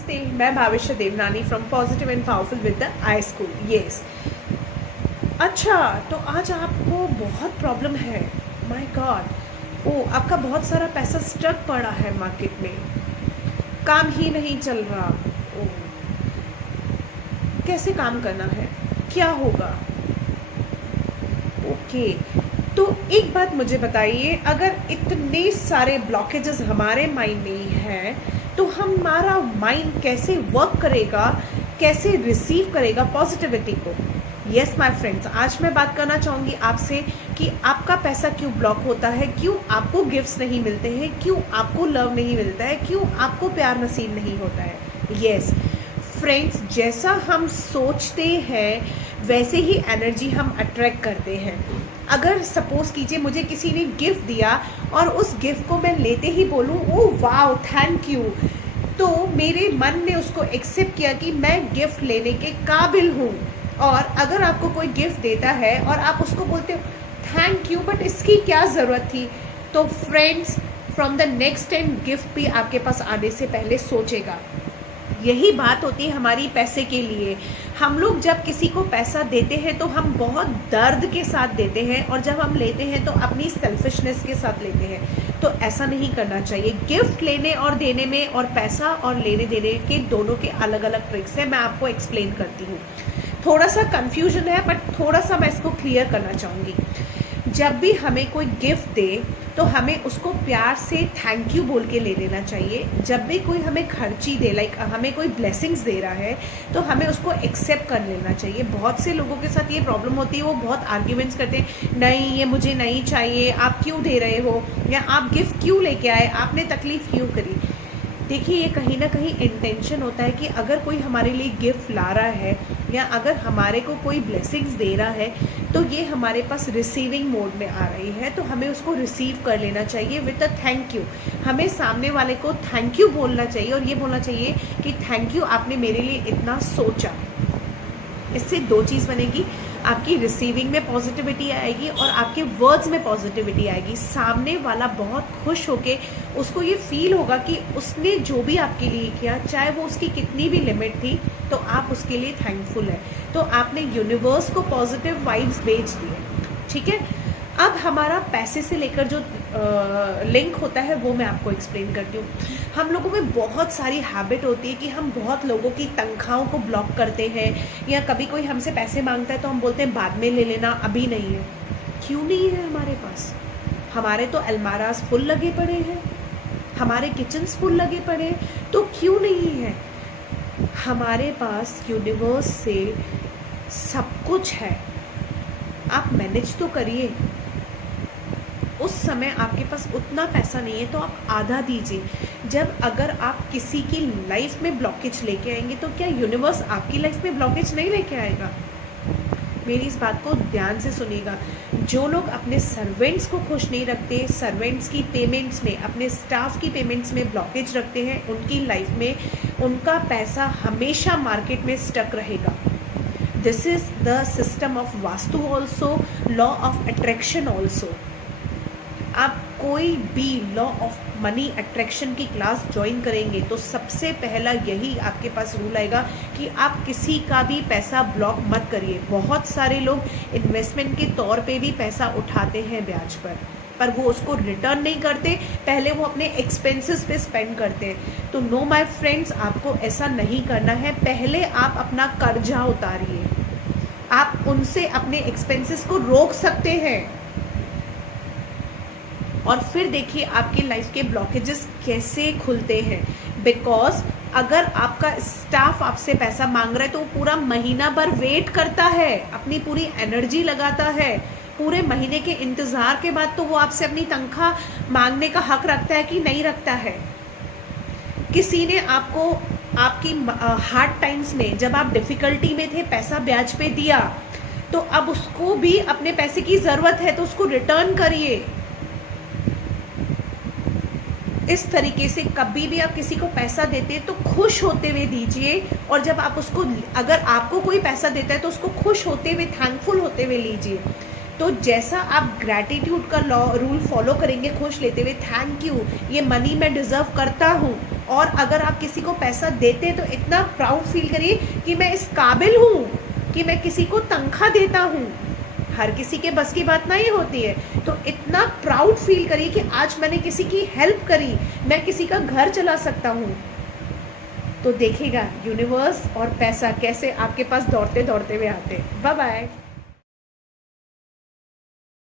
नमस्ते, मैं Bhavishya Devnani from positive and powerful with the I school. Yes, अच्छा, तो आज आपको बहुत प्रॉब्लम है। माय गॉड, ओ आपका बहुत सारा पैसा स्टक पड़ा है मार्केट में, काम ही नहीं चल रहा। ओ कैसे काम करना है, क्या होगा? ओके, तो एक बात मुझे बताइए, अगर इतने सारे ब्लॉकेजेस हमारे माइंड में हैं तो हमारा माइंड कैसे वर्क करेगा, कैसे रिसीव करेगा पॉजिटिविटी को? यस माय फ्रेंड्स, आज मैं बात करना चाहूँगी आपसे कि आपका पैसा क्यों ब्लॉक होता है, क्यों आपको गिफ्ट्स नहीं मिलते हैं, क्यों आपको लव नहीं मिलता है, क्यों आपको प्यार नसीब नहीं होता है। यस फ्रेंड्स, जैसा हम सोचते हैं वैसे ही एनर्जी हम अट्रैक्ट करते हैं। अगर सपोज कीजिए मुझे किसी ने गिफ्ट दिया और उस गिफ्ट को मैं लेते ही बोलूँ ओह वाओ थैंक यू, तो मेरे मन ने उसको एक्सेप्ट किया कि मैं गिफ्ट लेने के काबिल हूँ। और अगर आपको कोई गिफ्ट देता है और आप उसको बोलते हो थैंक यू बट इसकी क्या ज़रूरत थी, तो friends from the next time gift भी आपके पास आने से पहले सोचेगा। यही बात होती है हमारी पैसे के लिए। हम लोग जब किसी को पैसा देते हैं तो हम बहुत दर्द के साथ देते हैं, और जब हम लेते हैं तो अपनी सेल्फिशनेस के साथ लेते हैं। तो ऐसा नहीं करना चाहिए। गिफ्ट लेने और देने में और पैसा और लेने देने के दोनों के अलग अलग ट्रिक्स हैं, मैं आपको एक्सप्लेन करती हूँ। थोड़ा सा कन्फ्यूजन है बट थोड़ा सा मैं इसको क्लियर करना चाहूँगी। जब भी हमें कोई गिफ्ट दे तो हमें उसको प्यार से थैंक यू बोल के ले लेना चाहिए। जब भी कोई हमें खर्ची दे, लाइक हमें कोई ब्लेसिंग्स दे रहा है, तो हमें उसको एक्सेप्ट कर लेना चाहिए। बहुत से लोगों के साथ ये प्रॉब्लम होती है, वो बहुत आर्ग्यूमेंट्स करते हैं, नहीं ये मुझे नहीं चाहिए, आप क्यों दे रहे हो, या आप गिफ्ट क्यों लेके आए, आपने तकलीफ़ क्यों करी। देखिए, ये कहीं ना कहीं इंटेंशन होता है कि अगर कोई हमारे लिए गिफ्ट ला रहा है या अगर हमारे को कोई ब्लेसिंग्स दे रहा है तो ये हमारे पास रिसीविंग मोड में आ रही है, तो हमें उसको रिसीव कर लेना चाहिए विद अ थैंक यू। हमें सामने वाले को थैंक यू बोलना चाहिए और ये बोलना चाहिए कि थैंक यू, आपने मेरे लिए इतना सोचा। इससे दो चीज़ बनेगी, आपकी रिसीविंग में पॉजिटिविटी आएगी और आपके वर्ड्स में पॉजिटिविटी आएगी। सामने वाला बहुत खुश होके उसको ये फील होगा कि उसने जो भी आपके लिए किया, चाहे वो उसकी कितनी भी लिमिट थी, तो आप उसके लिए थैंकफुल है। तो आपने यूनिवर्स को पॉजिटिव वाइब्स भेज दिए। ठीक है, अब हमारा पैसे से लेकर जो लिंक होता है वो मैं आपको एक्सप्लेन करती हूँ। हम लोगों में बहुत सारी हैबिट होती है कि हम बहुत लोगों की तनख्वाहों को ब्लॉक करते हैं, या कभी कोई हमसे पैसे मांगता है तो हम बोलते हैं बाद में ले लेना, अभी नहीं है। क्यों नहीं है हमारे पास? हमारे तो अलमारास फुल लगे पड़े हैं, हमारे किचन्स फुल लगे पड़े हैं, तो क्यों नहीं है? हमारे पास यूनिवर्स से सब कुछ है, आप मैनेज तो करिए। उस समय आपके पास उतना पैसा नहीं है तो आप आधा दीजिए। जब अगर आप किसी की लाइफ में ब्लॉकेज लेके आएंगे तो क्या यूनिवर्स आपकी लाइफ में ब्लॉकेज नहीं लेके आएगा? मेरी इस बात को ध्यान से सुनिएगा। जो लोग अपने सर्वेंट्स को खुश नहीं रखते, सर्वेंट्स की पेमेंट्स में, अपने स्टाफ की पेमेंट्स में ब्लॉकेज रखते हैं, उनकी लाइफ में उनका पैसा हमेशा मार्केट में स्टक रहेगा। This is the system of vastu also, law of attraction also. आप कोई भी लॉ ऑफ मनी अट्रैक्शन की क्लास ज्वाइन करेंगे तो सबसे पहला यही आपके पास रूल आएगा कि आप किसी का भी पैसा ब्लॉक मत करिए। बहुत सारे लोग इन्वेस्टमेंट के तौर पे भी पैसा उठाते हैं ब्याज पर वो उसको रिटर्न नहीं करते, पहले वो अपने एक्सपेंसेस पे स्पेंड करते हैं। तो नो माय फ्रेंड्स, आपको ऐसा नहीं करना है। पहले आप अपना कर्जा उतारिए, आप उनसे अपने एक्सपेंसेस को रोक सकते हैं, और फिर देखिए आपकी लाइफ के ब्लॉकेजेस कैसे खुलते हैं। बिकॉज अगर आपका स्टाफ आपसे पैसा मांग रहा है तो वो पूरा महीना भर वेट करता है, अपनी पूरी एनर्जी लगाता है, पूरे महीने के इंतज़ार के बाद तो वो आपसे अपनी तनख्वाह मांगने का हक रखता है कि नहीं रखता है। किसी ने आपको आपकी हार्ड टाइम्स में, जब आप डिफ़िकल्टी में थे, पैसा ब्याज पे दिया, तो अब उसको भी अपने पैसे की ज़रूरत है तो उसको रिटर्न करिए। इस तरीके से कभी भी आप किसी को पैसा देते हैं तो खुश होते हुए दीजिए, और जब आप उसको, अगर आपको कोई पैसा देता है तो उसको खुश होते हुए, थैंकफुल होते हुए लीजिए। तो जैसा आप ग्रैटिट्यूड का रूल फॉलो करेंगे खुश लेते हुए, थैंक यू, ये मनी मैं डिज़र्व करता हूँ, और अगर आप किसी को पैसा देते हैं तो इतना प्राउड फील करिए कि मैं इस काबिल हूँ कि मैं किसी को तनख्वाह देता हूँ। हर किसी के बस की बात नहीं होती है, तो इतना प्राउड फील करिए कि आज मैंने किसी की हेल्प करी, मैं किसी का घर चला सकता हूँ। तो देखिएगा यूनिवर्स और पैसा कैसे आपके पास दौड़ते दौड़ते हुए आते हैं। Bye bye.